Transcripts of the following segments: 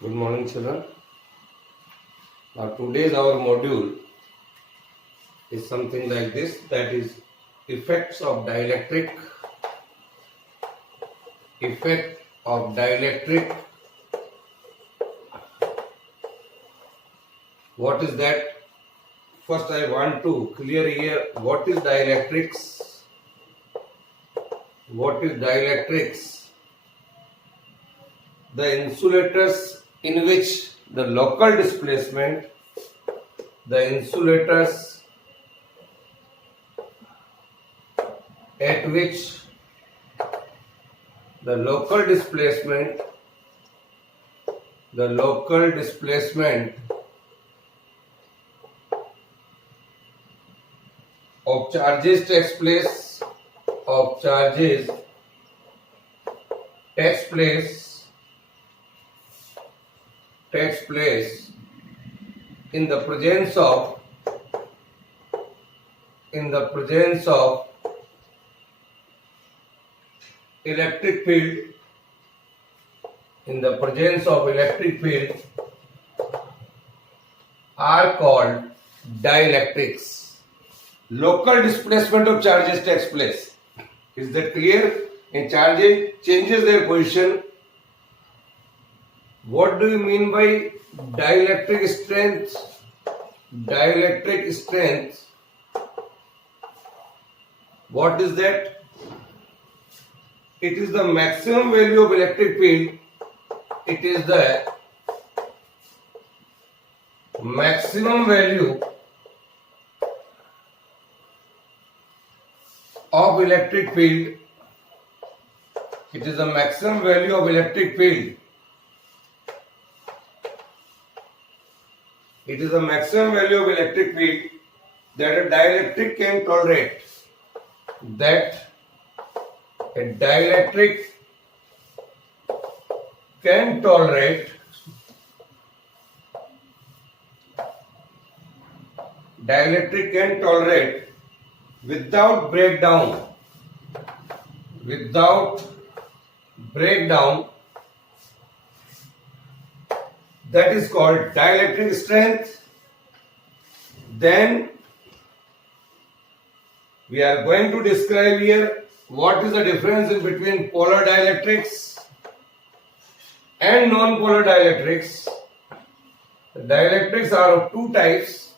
Good morning, children. Now, today's our module is something like this, that is effects of dielectric. Effect of dielectric. What is that? First, I want to clear here what is dielectrics. What is dielectrics? The insulators in which the local displacement, the insulators at which the local displacement of charges takes place in the presence of electric field, are called dielectrics. Local displacement of charges takes place. Is that clear? In charges changes their position. What do you mean by dielectric strength? Dielectric strength, what is that? It is the maximum value of electric field. It is the maximum value of electric field. It is the maximum value of electric field. It is the maximum value of electric field that a dielectric can tolerate. Dielectric can tolerate without breakdown. That is called dielectric strength. Then we are going to describe here what is the difference in between polar dielectrics and non-polar dielectrics. The dielectrics are of two types.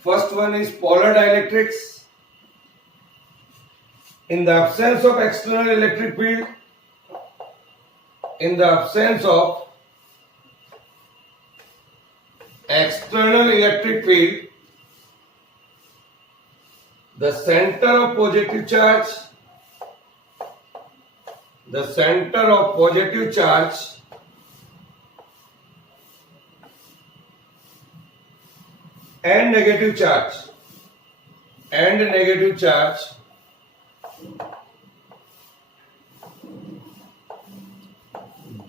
First one is polar dielectrics. In the absence of external electric field, the center of positive charge and negative charge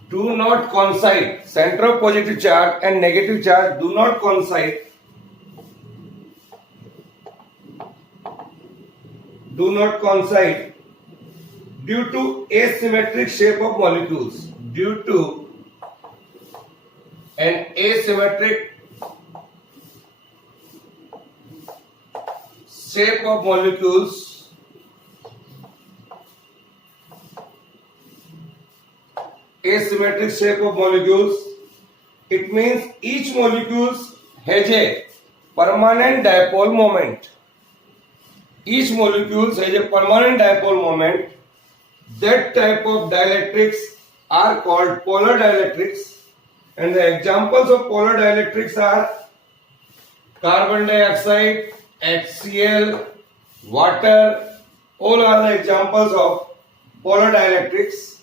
do not coincide. Center of positive charge and negative charge do not coincide. Due to asymmetric shape of molecules. Due to an asymmetric shape of molecules, it means each molecule has a permanent dipole moment. That type of dielectrics are called polar dielectrics, and the examples of polar dielectrics are carbon dioxide, HCl, water. All are the examples of polar dielectrics.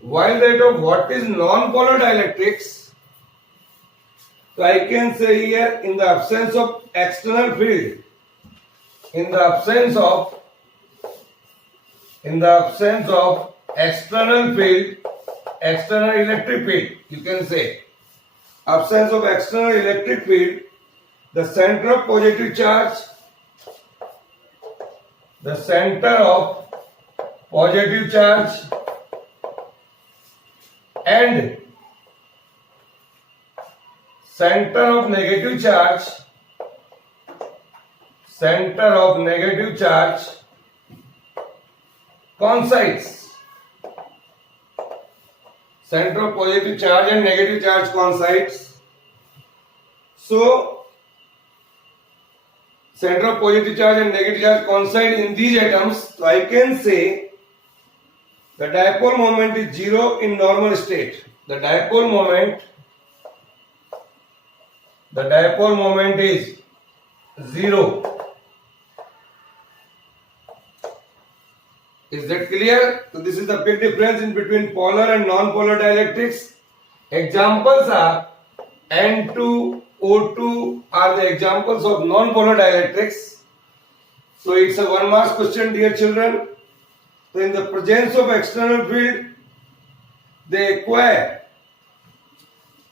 While that of what is non-polar dielectrics, so I can say here, in the absence of external field, in the absence of external electric field, you can say absence of external electric field, the center of positive charge and center of negative charge coincides. Center of positive charge and negative charge coincides. So, center of positive charge and negative charge coincide in these atoms. So, I can say the dipole moment is zero in normal state. The dipole moment is zero. Is that clear? So this is the big difference in between polar and non-polar dielectrics. Examples are N2, O2 are the examples of non-polar dielectrics. So it's a 1 mark question, dear children. So in the presence of external field, they acquire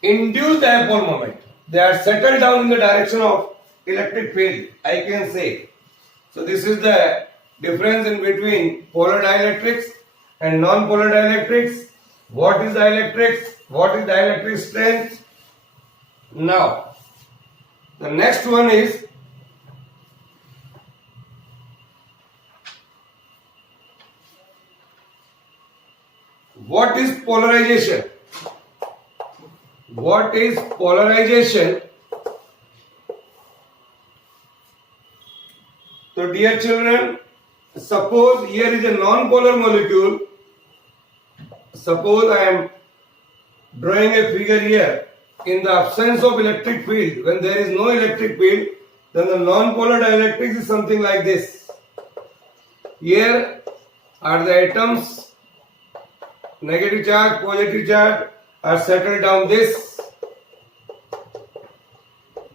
induced dipole moment. They are settled down in the direction of electric field, I can say. So this is the difference in between polar dielectrics and non-polar dielectrics. What is dielectrics? What is dielectric strength? Now, the next one is what is polarization? What is polarization? So dear children, suppose here is a non-polar molecule. Suppose I am drawing a figure here. In the absence of electric field, when there is no electric field, then the non-polar dielectrics is something like this. Here are the atoms, negative charge, positive charge are settled down this.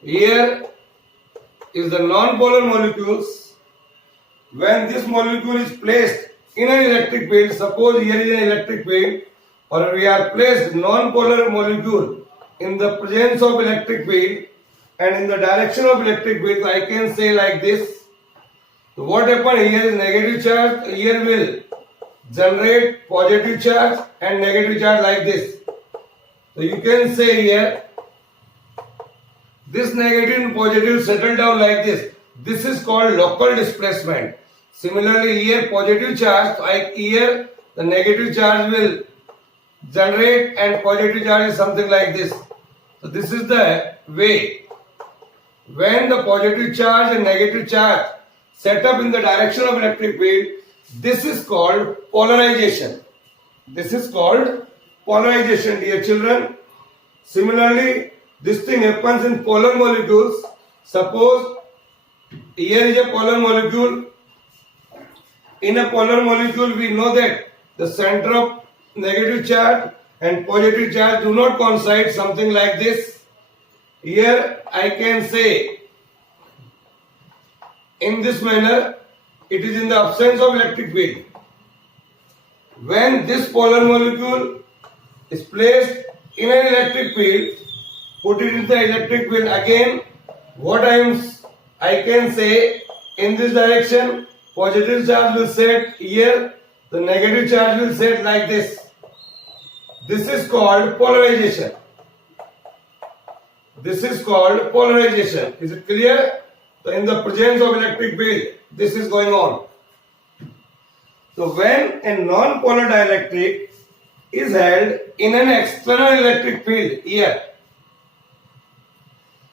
Here is the non-polar molecules. When this molecule is placed in an electric field, suppose here is an electric field, or we are placed non-polar molecule in the presence of electric field and in the direction of electric field, I can say like this. So what happened here is negative charge, here will generate positive charge and negative charge like this. So you can say here, this negative and positive settle down like this. This is called local displacement. Similarly here positive charge, like here the negative charge will generate and positive charge is something like this. So this is the way when the positive charge and negative charge set up in the direction of electric field, this is called polarization. This is called polarization, dear children. Similarly, this thing happens in polar molecules. Suppose here is a polar molecule. In a polar molecule, we know that the center of negative charge and positive charge do not coincide, something like this. Here I can say in this manner, it is in the absence of electric field. When this polar molecule is placed in an electric field, put it in the electric field again, what I can say in this direction, positive charge will set here, the negative charge will set like this. This is called polarization. This is called polarization. Is it clear? So in the presence of electric field, this is going on. So when a non-polar dielectric is held in an external electric field here,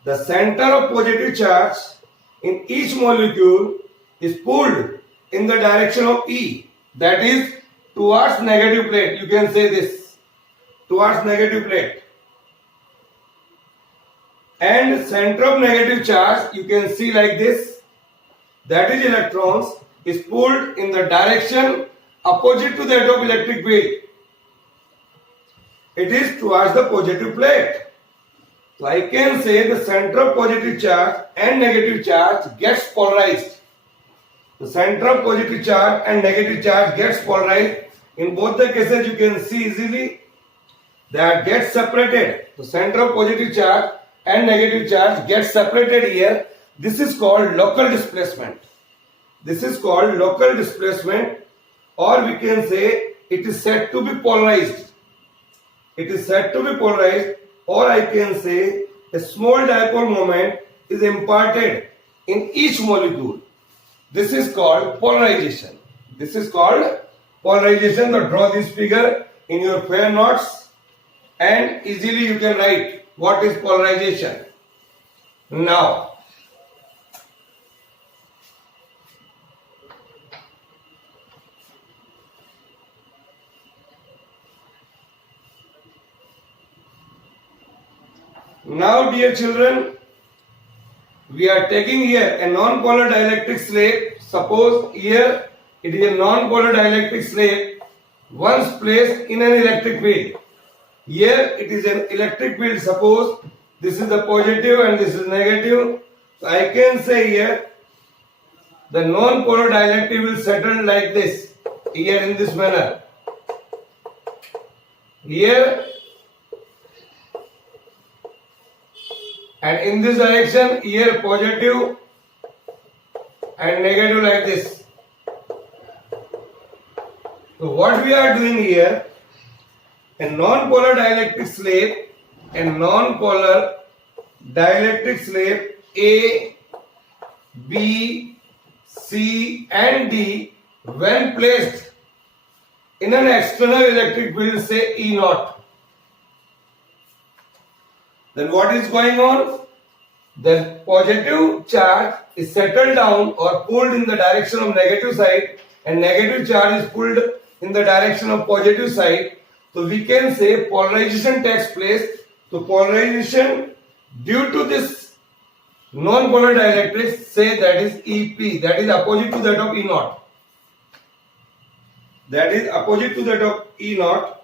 the center of positive charge in each molecule is pulled in the direction of E, that is towards negative plate. You can say this, towards negative plate. And center of negative charge, you can see like this, that is electrons, is pulled in the direction opposite to that of electric field. It is towards the positive plate. So I can say the center of positive charge and negative charge gets polarized. The center of positive charge and negative charge gets polarized. In both the cases you can see easily that gets separated. The center of positive charge and negative charge gets separated here. This is called local displacement. This is called local displacement, or we can say it is said to be polarized. It is said to be polarized, or I can say a small dipole moment is imparted in each molecule. This is called polarization. This is called polarization. So draw this figure in your fair notes and easily you can write what is polarization. Now, dear children, we are taking here a non-polar dielectric slab. Suppose here it is a non-polar dielectric slab once placed in an electric field. Here it is an electric field. Suppose this is the positive and this is negative. So I can say here the non-polar dielectric will settle like this, here in this manner. Here and in this direction, here positive and negative like this. So what we are doing here, a non-polar dielectric slab, A, B, C and D when placed in an external electric field, say E naught. Then what is going on? The positive charge is settled down or pulled in the direction of negative side and negative charge is pulled in the direction of positive side. So we can say polarization takes place. So polarization due to this non-polar dielectrics, say that is EP, that is opposite to that of E naught. That is opposite to that of E naught.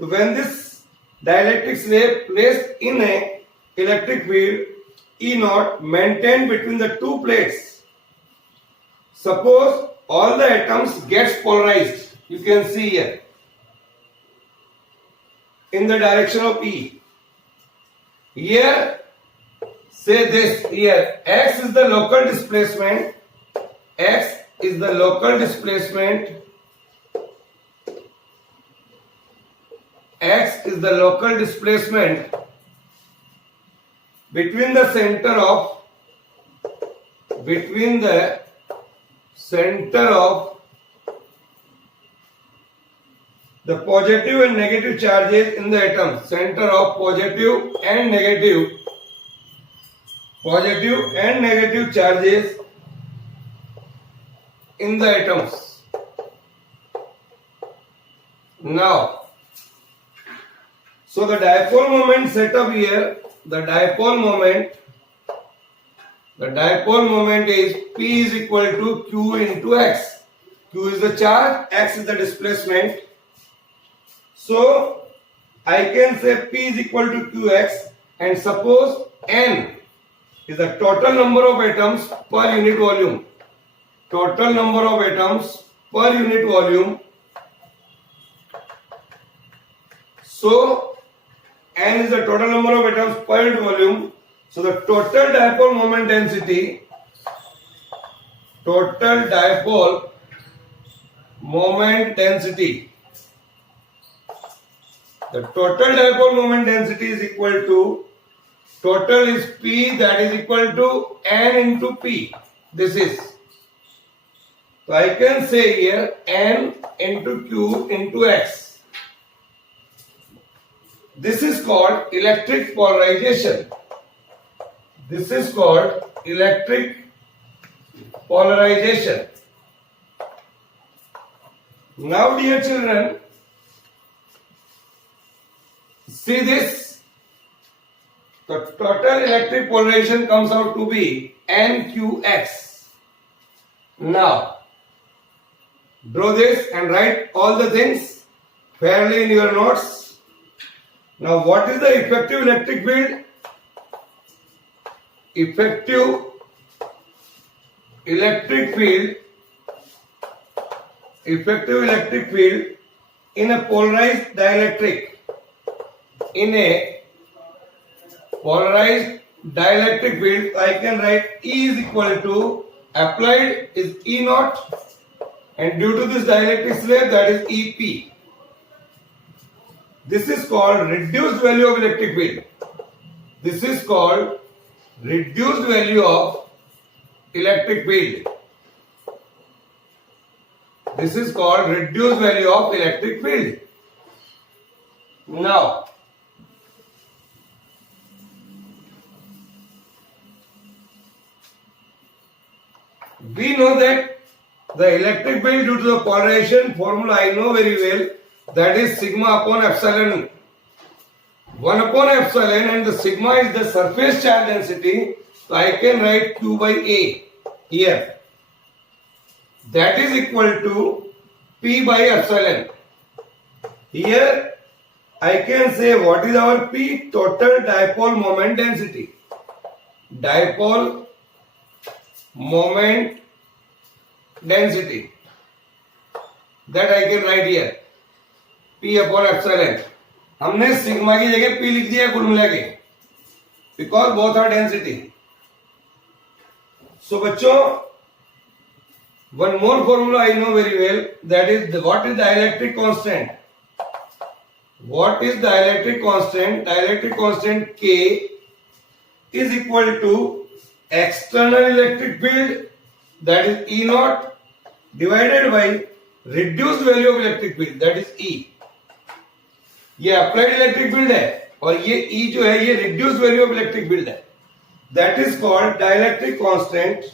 So when this dielectric slab placed in a electric field, E naught maintained between the two plates. Suppose all the atoms gets polarized. You can see here in the direction of E. Here, say this here, X is the local displacement. X is the local displacement. X is the local displacement between the center of the positive and negative charges in the atom. Center of positive and negative charges in the atoms. Now, so the dipole moment set up here, the dipole moment is P is equal to Q into X. Q is the charge, X is the displacement. So I can say P is equal to Qx and suppose N is the total number of atoms per unit volume. Total number of atoms per unit volume. So N is the total number of atoms per unit volume. So the total dipole moment density, the total dipole moment density is equal to, total is P, that is equal to N into P. This is. So I can say here N into Q into X. This is called electric polarization. This is called electric polarization. Now, dear children, see this. The total electric polarization comes out to be NQX. Now, draw this and write all the things fairly in your notes. Now, what is the effective electric field? Effective electric field in a polarized dielectric. In a polarized dielectric field, I can write E is equal to applied is E naught and due to this dielectric slab, that is EP. This is called reduced value of electric field. This is called reduced value of electric field. This is called reduced value of electric field. Now, we know that the electric field due to the polarization formula I know very well, that is sigma upon epsilon. 1 upon epsilon, and the sigma is the surface charge density, so I can write Q by A here. That is equal to P by epsilon. Here I can say what is our P? Total dipole moment density. Dipole moment density. That I can write here. P upon epsilon. हमने sigma की जगह P लिख दिया कुल मिला के, because both are density. सो बच्चों, one more formula I know very well, that is what is dielectric constant. What is dielectric constant? Dielectric constant K is equal to external electric field, that is E naught, divided by reduced value of electric field, that is E. ये applied electric field है और ये E जो है ये reduced value of electric field है. That is called dielectric constant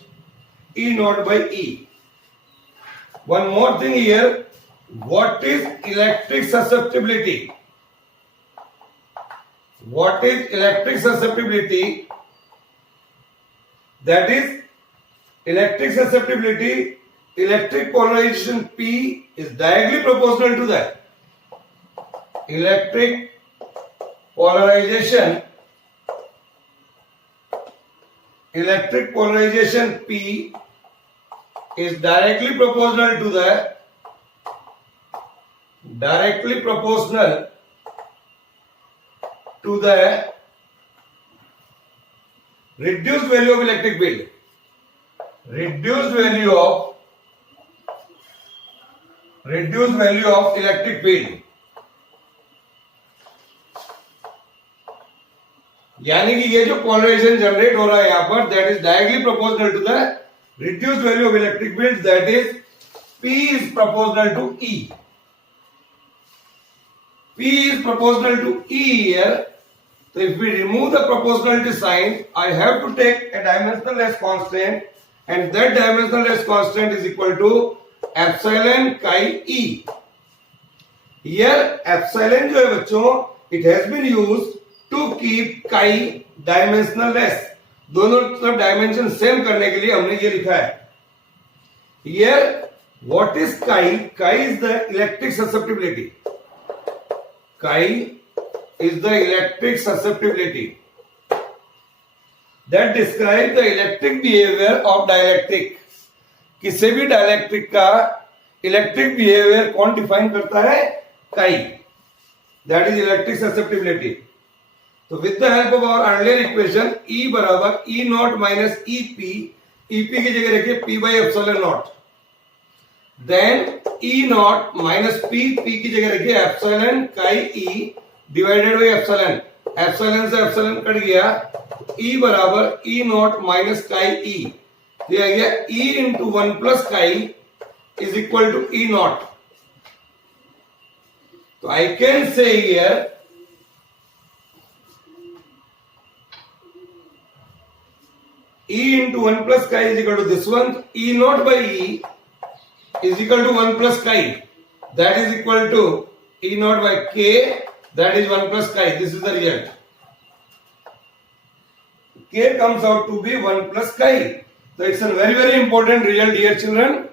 E naught by E. One more thing here, what is electric susceptibility? What is electric susceptibility? That is electric susceptibility, electric polarization P is diagonally proportional to that. Electric polarization P is directly proportional to the reduced value of electric field. Reduced value of electric field. यानी कि ये जो polarisation generate हो रहा है यहां पर, that is directly proportional to the reduced value of electric field, that is P is proportional to E. P is proportional to E here. So if we remove the proportionality sign, I have to take a dimensionless constant, and that dimensionless constant is equal to epsilon chi E. Here epsilon जो है बच्चों, it has been used to keep chi dimensionless. दोनों तरफ dimension same करने के लिए हमने ये लिखा है. Here what is chi? Chi is the electric susceptibility. Chi is the electric susceptibility that describes the electric behavior of dielectric. किसी भी डायलेक्ट्रिक का इलेक्ट्रिक बिहेवियर कौन डिफाइन करता है? chi. That is electric susceptibility. तो with the help of our earlier equation, E बराबर E naught minus EP, EP की जगह रखिए P by epsilon naught. Then E naught minus P, P की जगह रखिए epsilon chi E divided by epsilon. Epsilon से epsilon cut गया, E बराबर E naught minus chi E. ये आ गया E into 1 plus chi is equal to E naught. तो I can say here E into 1 plus chi is equal to this one. E naught by E is equal to 1 plus chi. That is equal to E naught by K. That is 1 plus chi. This is the result. K comes out to be 1 plus chi. So it's a very, very important result, dear children,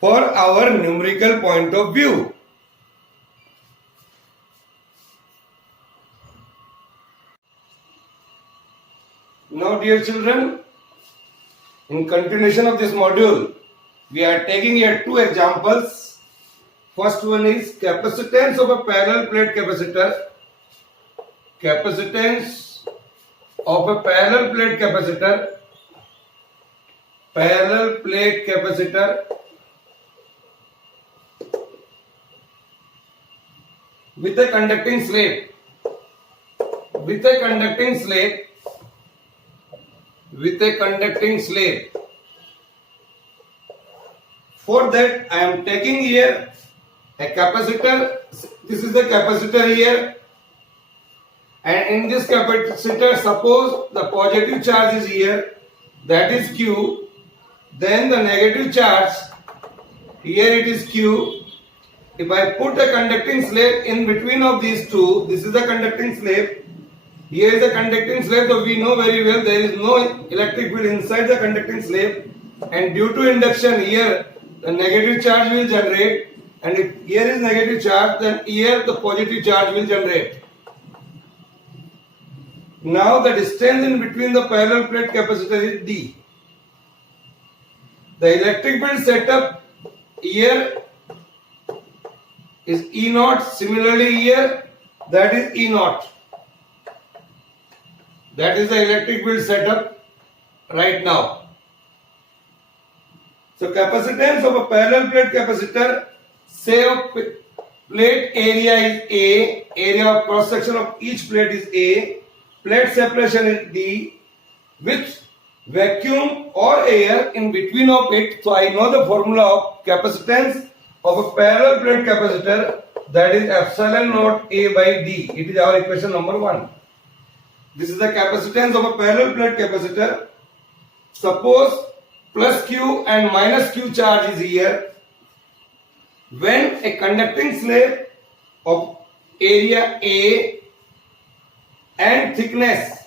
for our numerical point of view. Now, dear children, in continuation of this module, we are taking here two examples. First one is capacitance of a parallel plate capacitor. Capacitance of a parallel plate capacitor. Parallel plate capacitor with a conducting slate. With a conducting slate with a conducting slab. For that I am taking here a capacitor. This is the capacitor here, and in this capacitor, suppose the positive charge is here, that is Q, then the negative charge here, it is Q. If I put a conducting slab in between of these two, this is the conducting slab, here is the conducting slab, so we know very well there is no electric field inside the conducting slab, and due to induction here the negative charge will generate, and if here is negative charge, then here the positive charge will generate. Now the distance in between the parallel plate capacitor is D. The electric field setup here is E naught. Similarly here, that is E naught. That is the electric field setup right now. So capacitance of a parallel plate capacitor, say of plate area is A, area of cross section of each plate is A, plate separation is D, with vacuum or air in between of it. So I know the formula of capacitance of a parallel plate capacitor, that is epsilon naught A by D. It is our equation number 1. This is the capacitance of a parallel plate capacitor. Suppose plus Q and minus Q charge is here. When a conducting slab of area A and thickness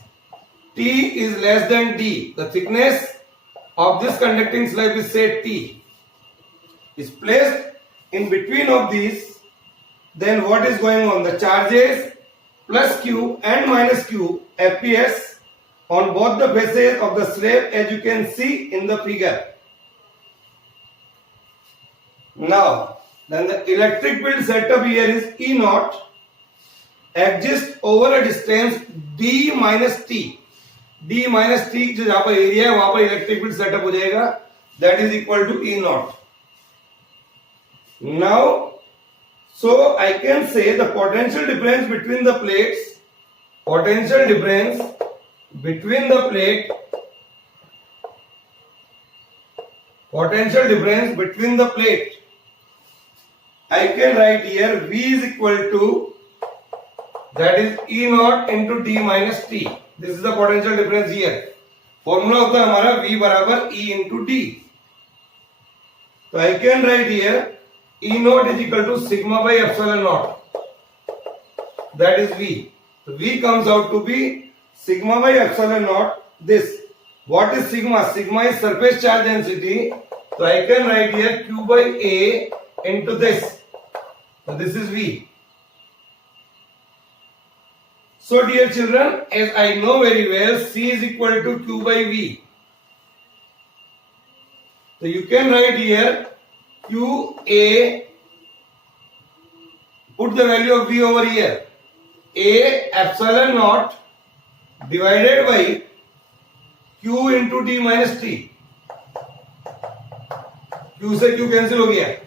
T is less than D, the thickness of this conducting slab is say T, is placed in between of these, then what is going on? The charges plus Q and minus Q appears on both the faces of the slab, as you can see in the figure. Now, then the electric field setup here is E naught, exists over a distance D minus T. D minus T जो जहाँ पर area है वहाँ पर electric field setup हो जाएगा, that is equal to E naught. Now, so I can say the potential difference between the plates, potential difference between the plate, potential difference between the plate, I can write here V is equal to, that is E naught into D minus T. This is the potential difference here. Formula होता है हमारा V बराबर E into D. So I can write here E naught is equal to sigma by epsilon naught. That is V. So V comes out to be sigma by epsilon naught. This. What is sigma? Sigma is surface charge density. So I can write here Q by A into this. So this is V. So dear children, as I know very well, C is equal to Q by V. So you can write here QA, put the value of V over here. A epsilon naught divided by Q into D minus T. Q से Q cancel हो गया.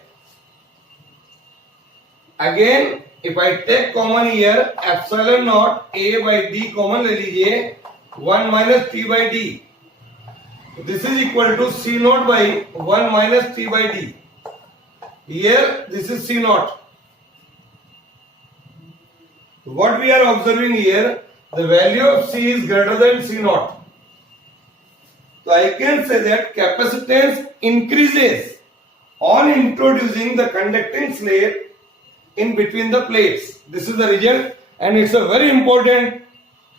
Again, if I take common here, epsilon naught A by D common ले लीजिए, 1 minus T by D. This is equal to C naught by 1 minus T by D. Here, this is C naught. What we are observing here, the value of C is greater than C naught. So I can say that capacitance increases on introducing the conducting slab in between the plates. This is the result, and it's a very important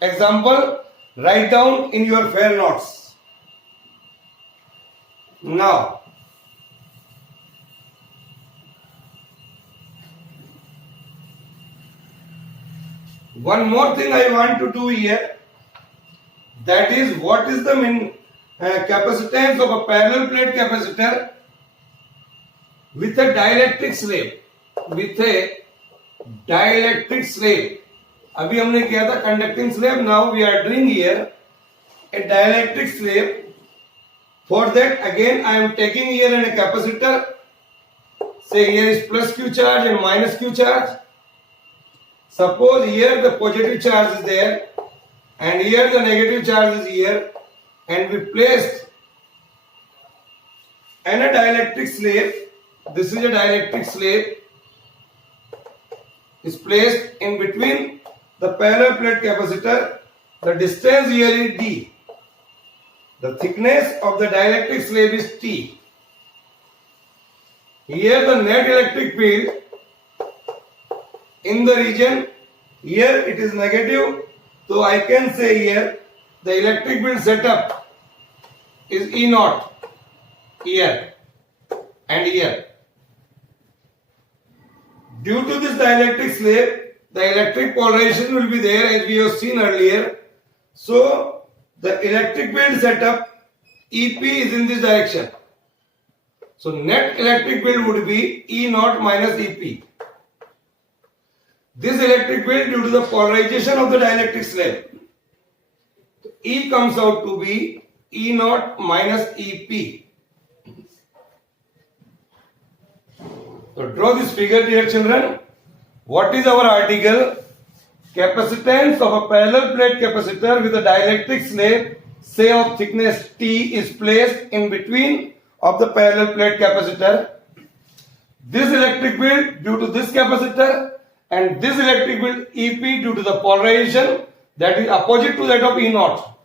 example. Write down in your fair notes. Now, one more thing I want to do here, that is what is the capacitance of a parallel plate capacitor with a dielectric slab. With a dielectric slab. अभी हमने किया था conducting slab. Now we are doing here a dielectric slab. For that, again I am taking here a capacitor. Say here is plus Q charge and minus Q charge. Suppose here the positive charge is there and here the negative charge is here. and we placed and a dielectric slab. This is a dielectric slab is placed in between the parallel plate capacitor. The distance here is d. The thickness of the dielectric slab is T. Here the net electric field in the region, here it is negative, so I can say here the electric field setup is E naught here and here. Due to this dielectric slab, the electric polarization will be there as we have seen earlier. So the electric field setup EP is in this direction. So net electric field would be E naught minus EP. This electric field due to the polarization of the dielectric slab, E comes out to be E naught minus EP. So draw this figure, dear children. What is our article? Capacitance of a parallel plate capacitor with a dielectric slab, say of thickness T, is placed in between of the parallel plate capacitor. This electric field due to this capacitor and this electric field EP due to the polarization that is opposite to that of E naught.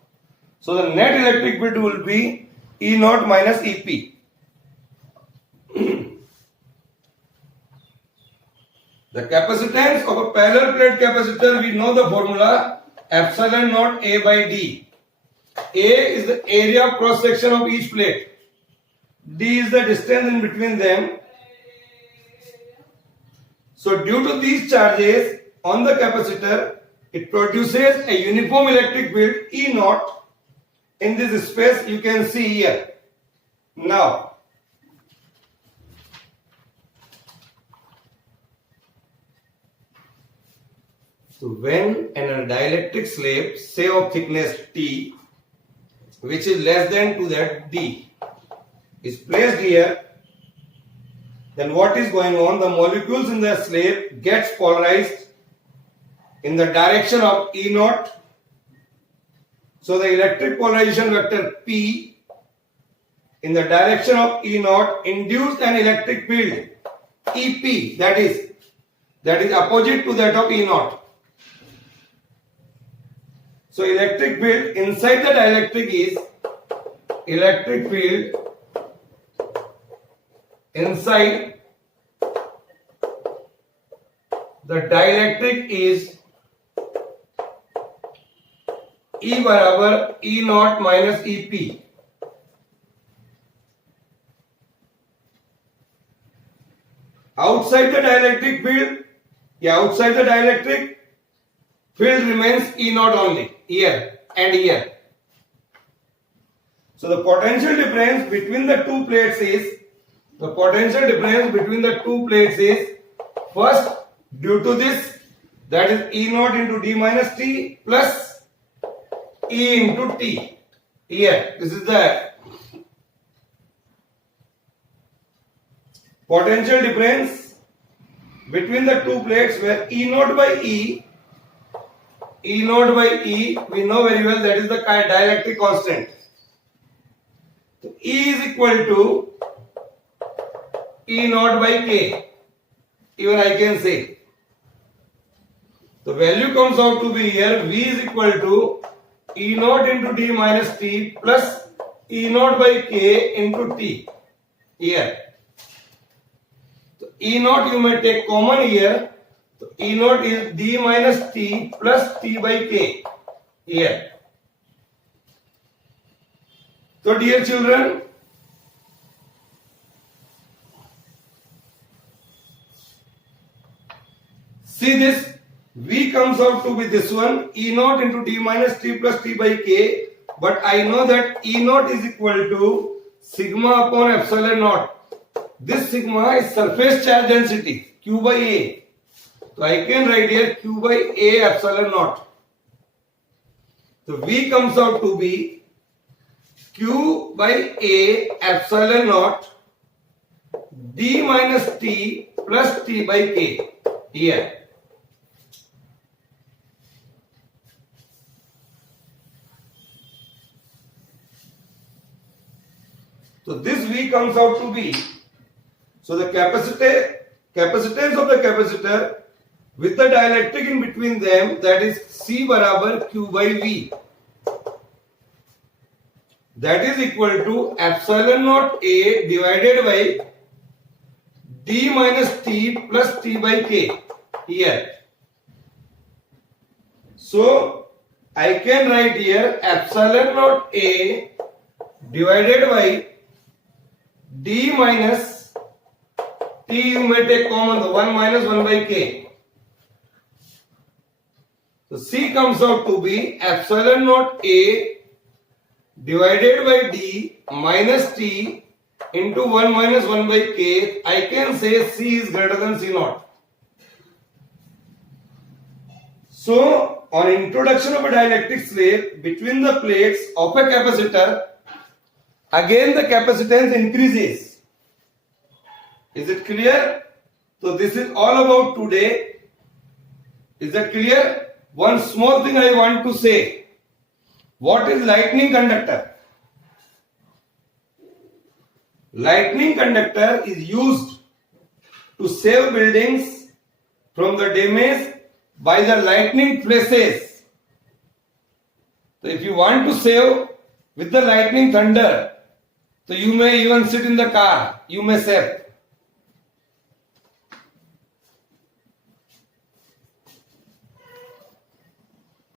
So the net electric field will be E naught minus EP. The capacitance of a parallel plate capacitor, we know the formula epsilon naught A by D. A is the area of cross section of each plate. D is the distance in between them. So due to these charges on the capacitor, it produces a uniform electric field E naught in this space you can see here. Now, so when a dielectric slab, say of thickness T, which is less than to that D, is placed here, then what is going on? The molecules in the slab gets polarized in the direction of E naught. So the electric polarization vector P in the direction of E naught induced an electric field EP, that is opposite to that of E naught. So electric field inside the dielectric is electric field inside the dielectric is E बराबर E naught minus EP. Outside the dielectric field remains E naught only, here and here. So the potential difference between the two plates is, first due to this, that is E naught into D minus T plus E into T. Here, this is the potential difference between the two plates, where E naught by E, we know very well that is the dielectric constant. So E is equal to E naught by K, even I can say. The value comes out to be here, V is equal to E naught into D minus T plus E naught by K into T, here. So E naught you may take common here. So E naught is D minus T plus T by K, here. So dear children, see this, V comes out to be this one, E naught into D minus T plus T by K, but I know that E naught is equal to sigma upon epsilon naught. This sigma is surface charge density, Q by A. So I can write here Q by A epsilon naught. So V comes out to be Q by A epsilon naught D minus T plus T by K, here. So this V comes out to be, so the capacitance of the capacitor with the dielectric in between them, that is C बराबर Q by V. That is equal to epsilon naught A divided by D minus T plus T by K here. So I can write here epsilon naught A divided by D minus T, you may take common, the 1 minus 1 by K. So C comes out to be epsilon naught A divided by D minus T into 1 minus 1 by K. I can say C is greater than C naught. So on introduction of a dielectric slab between the plates of a capacitor, again the capacitance increases. Is it clear? So this is all about today. Is that clear? One small thing I want to say. What is lightning conductor? Lightning conductor is used to save buildings from the damage by the lightning flashes. So if you want to save with the lightning thunder, so you may even sit in the car, you may save.